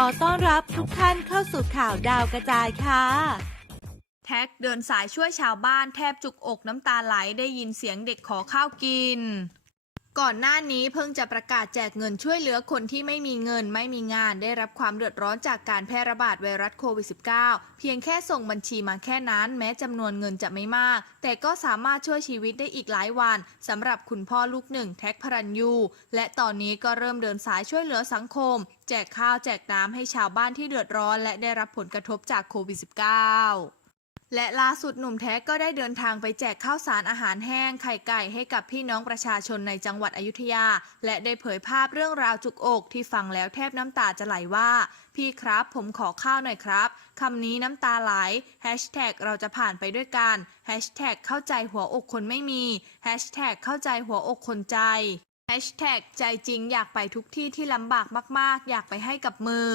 ขอต้อนรับทุกท่านเข้าสู่ข่าวดาวกระจายค่ะ แท็กเดินสายช่วยชาวบ้านแทบจุกอกน้ำตาไหลได้ยินเสียงเด็กขอข้าวกิน ก่อนหน้านี้เพิ่งจะประกาศแจกเงินช่วยเหลือคนที่ไม่มีเงินไม่มีงานได้รับความเดือดร้อนจากการแพร่ระบาดไวรัสโควิด -19 เพียงแค่ส่งบัญชีมาแค่นั้นแม้จำนวนเงินจะไม่มาก แต่ก็สามารถช่วยชีวิตได้อีกหลายวันสำหรับคุณพ่อลูกหนึ่งแท็กพรัญยู และตอนนี้ก็เริ่มเดินสายช่วยเหลือสังคม แจกข้าวแจกน้ำให้ชาวบ้านที่เดือดร้อน และได้รับผลกระทบจากโควิด -19 และล่าสุดหนุ่มแท็กก็ได้เดินทางไปแจกข้าวสารอาหารแห้งไข่ไก่ให้กับพี่น้องประชาชนในจังหวัดอยุธยา และได้เผยภาพเรื่องราวจุกอกที่ฟังแล้วแทบน้ำตาจะไหลว่า พี่ครับผมขอข้าวหน่อยครับคำนี้น้ำตาไหลแฮชแท็กเราจะผ่านไปด้วยกันแฮชแท็กเข้าใจหัวอกคนไม่มีแฮชแท็กเข้าใจหัวอกคนใจแฮชแท็กใจจริงอยากไปทุกที่ที่ลำบากมาก ๆ อยากไปให้กับมือ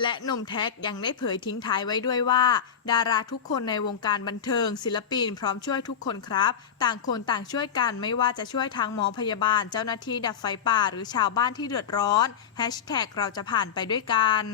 และหนุ่มแท็กยังได้เผยทิ้งท้ายไว้ด้วยว่า ดาราทุกคนในวงการบันเทิง ศิลปินพร้อมช่วยทุกคนครับ ต่างคนต่างช่วยกันไม่ว่าจะช่วยทางหมอพยาบาล เจ้าหน้าที่ดับไฟป่าหรือชาวบ้านที่เดือดร้อนแฮชแท็กเราจะผ่านไปด้วยกัน